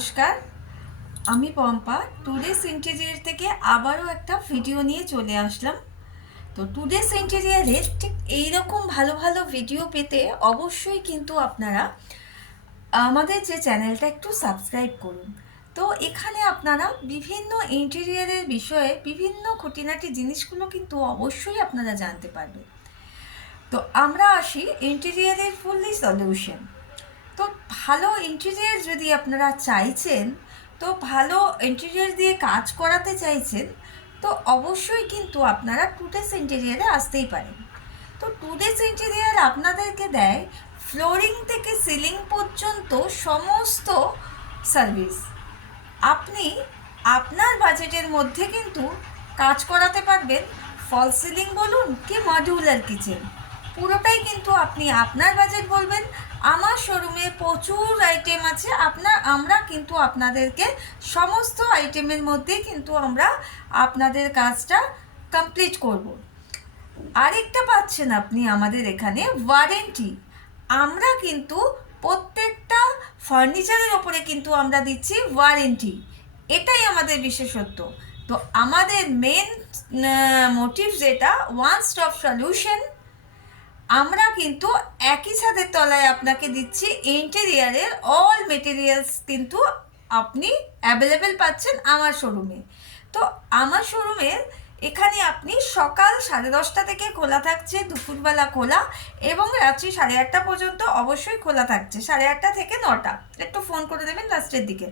নমস্কার, আমি Pampa today's interior থেকে আবারও একটা ভিডিও নিয়ে চলে আসলাম। তো টুডেস ইন্টেরিয়ারের ঠিক এইরকম ভালো ভালো ভিডিও পেতে অবশ্যই কিন্তু আপনারা আমাদের যে চ্যানেলটা একটু সাবস্ক্রাইব করুন। তো এখানে আপনারা বিভিন্ন ইন্টেরিয়ারের বিষয়ে বিভিন্ন খুঁটিনাটি জিনিসগুলো কিন্তু অবশ্যই আপনারা জানতে পারবেন। তো আমরা আসি ইন্টেরিয়ারের ফুললি সলিউশন। তো ভালো ইন্টেরিয়ার যদি আপনারা চাইছেন, তো ভালো ইন্টেরিয়ার দিয়ে কাজ করাতে চাইছেন, তো অবশ্যই কিন্তু আপনারা টুডেস ইন্টেরিয়ারে আসতেই পারেন। তো টুডেস ইন্টেরিয়ার আপনাদেরকে দেয় ফ্লোরিং থেকে সিলিং পর্যন্ত সমস্ত সার্ভিস। আপনি আপনার বাজেটের মধ্যে কিন্তু কাজ করাতে পারবেন। ফল সিলিং বলুন কি মডিউলার কিচেন, পুরোটাই কিন্তু আপনি আপনার বাজেট বলবেন। আমার শোরুমে প্রচুর আইটেম আছে, আমরা কিন্তু আপনাদেরকে সমস্ত আইটেমের মধ্যে কিন্তু আমরা আপনাদের কাজটা কমপ্লিট করব। আরেকটা পাচ্ছেন আপনি আমাদের এখানে ওয়ারেন্টি। আমরা কিন্তু প্রত্যেকটা ফার্নিচারের ওপরে কিন্তু আমরা দিচ্ছি ওয়ারেন্টি, এটাই আমাদের বিশেষত্ব। তো আমাদের মেন মোটিভ যেটা ওয়ান স্টপ সলিউশন, আমরা কিন্তু একই ছাদের তলায় আপনাকে দিচ্ছি ইন্টেরিয়ারের অল মেটেরিয়ালস কিন্তু আপনি অ্যাভেলেবেল পাচ্ছেন আমার শোরুমে। তো আমার শোরুমের এখানে আপনি সকাল 10:30 থেকে খোলা থাকছে, দুপুরবেলা খোলা, এবং রাত্রি 8:30 পর্যন্ত অবশ্যই খোলা থাকছে, 8:30 থেকে 9টা। একটু ফোন করে দেবেন লাস্টের দিকে।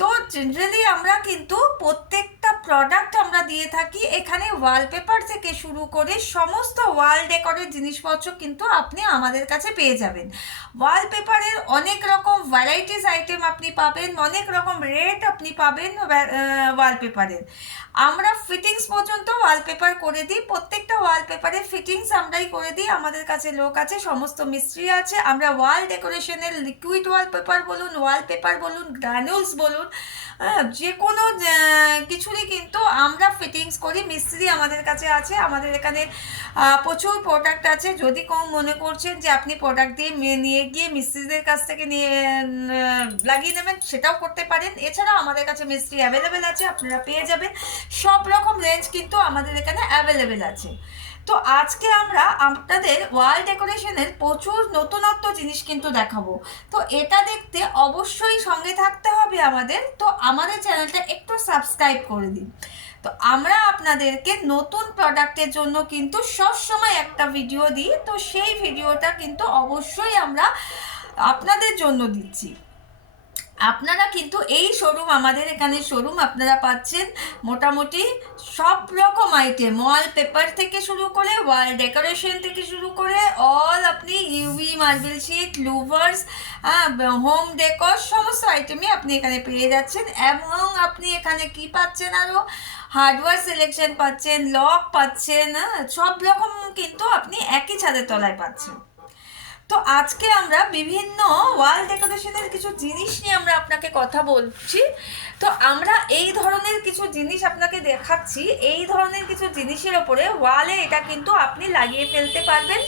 তো জেনারেলি আমরা কিন্তু প্রত্যেকটা প্রোডাক্ট আমরা দিয়ে থাকি এখানে, ওয়ালপেপার থেকে শুরু করে সমস্ত ওয়াল ডেকোরের জিনিসপত্র কিন্তু আপনি আমাদের কাছে পেয়ে যাবেন। ওয়ালপেপারের অনেক রকম ভ্যারাইটিস আইটেম আপনি পাবেন, অনেক রকম রেট আপনি পাবেন ওয়ালপেপারের। আমরা ফিটিংস পর্যন্ত ওয়ালপেপার করে দিই, প্রত্যেকটা ওয়ালপেপারের ফিটিংস আমরাই করে দিই। আমাদের কাছে লোক আছে, সমস্ত মিস্ত্রি আছে। আমরা ওয়াল ডেকোরেশনের লিকুইড ওয়ালপেপার বলুন, ওয়ালপেপার বলুন, গ্রানুলস বলুন, যে কোনো কিছুরই কিন্তু আমরা ফিটিংস করি। মিস্ত্রি আমাদের কাছে আছে, আমাদের এখানে প্রচুর প্রোডাক্ট আছে। যদি কেউ মনে করছেন যে আপনি প্রোডাক্ট দিয়ে নিয়ে গিয়ে মিস্ত্রিদের কাছ থেকে নিয়ে লাগিয়ে নেবেন, সেটাও করতে পারেন। এছাড়াও আমাদের কাছে মিস্ত্রি অ্যাভেলেবেল আছে, আপনারা পেয়ে যাবেন। সব রকম রেঞ্জ কিন্তু আমাদের এখানে অ্যাভেলেবেল আছে। তো আজকে আমরা আপনাদের ওয়াল ডেকোরেশনের প্রচুর নতুনত্ব জিনিস কিন্তু দেখাবো। তো এটা দেখতে অবশ্যই সঙ্গে থাকতে হবে আমাদের। তো আমাদের চ্যানেলটা একটু সাবস্ক্রাইব করে দিন। তো আমরা আপনাদেরকে নতুন প্রোডাক্টের জন্য কিন্তু সবসময় একটা ভিডিও দিই, তো সেই ভিডিওটা কিন্তু অবশ্যই আমরা আপনাদের জন্য দিচ্ছি। আপনারা কিন্তু এই শোরুম, আমাদের এখানে শোরুম আপনারা পাচ্ছেন মোটামুটি সব রকম আইটেম, ওয়াল পেপার থেকে শুরু করে ওয়াল ডেকোরেশন থেকে শুরু করে অল আপনি UV marble sheet, louvers, home decor সমস্ত আইটেমই আপনি এখানে পেয়ে যাচ্ছেন। এবং আপনি এখানে কি পাচ্ছেন, আরও হার্ডওয়্যার সিলেকশন পাচ্ছেন, লক পাচ্ছেন, সব রকম কিন্তু আপনি একই ছাদের তলায় পাচ্ছেন। তো আজকে আমরা বিভিন্ন ওয়াল ডেকোরেশনের কিছু জিনিস নিয়ে আমরা আপনাকে কথা বলছি। তো আমরা এই ধরনের কিছু জিনিস আপনাকে দেখাচ্ছি, এই ধরনের কিছু জিনিসের ওপরে ওয়ালে এটা কিন্তু আপনি লাগিয়ে ফেলতে পারবেন।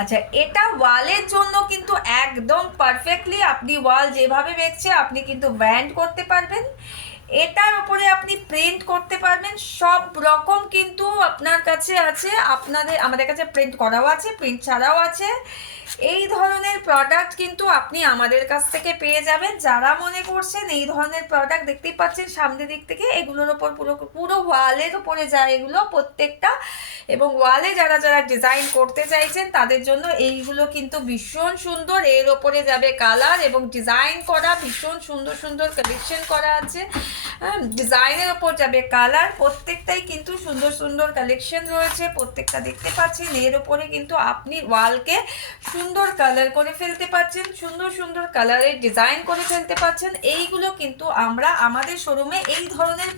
আচ্ছা, এটা ওয়ালের জন্য কিন্তু একদম পারফেক্টলি, আপনি ওয়াল যেভাবে দেখছে আপনি কিন্তু ব্যান্ড করতে পারবেন। এটার উপরে আপনি প্রিন্ট করতে পারবেন, সব রকম কিন্তু আপনার কাছে আছে। আমাদের কাছে প্রিন্ট করাও আছে, প্রিন্ট ছাড়াও আছে। এই ধরনের প্রোডাক্ট কিন্তু আপনি আমাদের কাছ থেকে পেয়ে যাবেন। যারা মনে করছেন এই ধরনের প্রোডাক্ট, দেখতেই পাচ্ছেন সামনের দিক থেকে, এগুলোর ওপর পুরো ওয়ালের ওপরে যায় এগুলো প্রত্যেকটা। এবং ওয়ালে যারা যারা ডিজাইন করতে চাইছেন তাদের জন্য এইগুলো কিন্তু ভীষণ সুন্দর। এর ওপরে যাবে কালার এবং ডিজাইন করা, ভীষণ সুন্দর সুন্দর কালেকশন করা আছে। ডিজাইনের ওপর যাবে কালার, প্রত্যেকটাই কিন্তু সুন্দর সুন্দর কালেকশন রয়েছে। প্রত্যেকটা দেখতে পাচ্ছেন, এর ওপরে কিন্তু আপনি ওয়ালকে সুন্দর কালার করে ফেলতে পারছেন, সুন্দর সুন্দর কালারের ডিজাইন করে ফেলতে পারছেন। এইগুলো কিন্তু আমরা আমাদের শোরুমে এই ধরনের